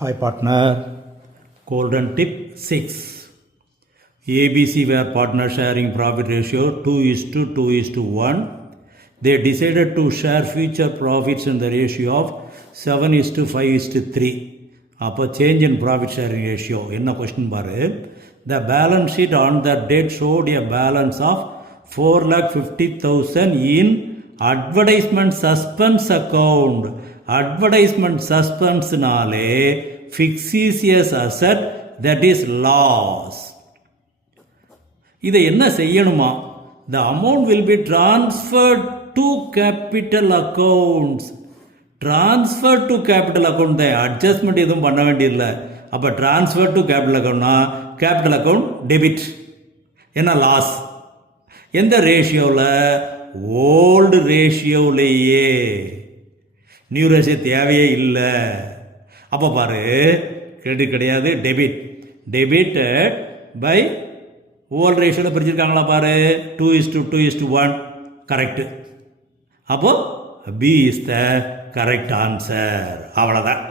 Hi partner, golden tip 6. ABC were partner sharing profit ratio 2:2:1. They decided to share future profits in the ratio of 7:5:3. அப்போ change in profit sharing ratio என்ன question பாரு. The balance sheet on that date showed a balance of 4,50,000 in advertisement suspense account. Advertisement suspense நாலே fictitious asset, that is loss. இதை என்ன செய்யணுமா? The amount will be transferred to capital accounts. Transfer to capital account தான், adjustment எதுவும் பண்ண வேண்டியதில்லை. அப்போ transfer to capital accountனா capital account debit, என்ன லாஸ். எந்த ரேஷியோவில்? ஓல்டு ரேஷியோவிலேயே. நியூ ரேஷியோ தேவையே இல்லை. அப்போ பாரு, கிரெடிட் கிடையாது, டெபிட். டெபிட்டட் பை ஓல்டு ரேஷியோவில் பிரிச்சிருக்காங்களா பாரு, 2:2:1. கரெக்டு. அப்போ B is the correct answer. அவ்வளோதான்.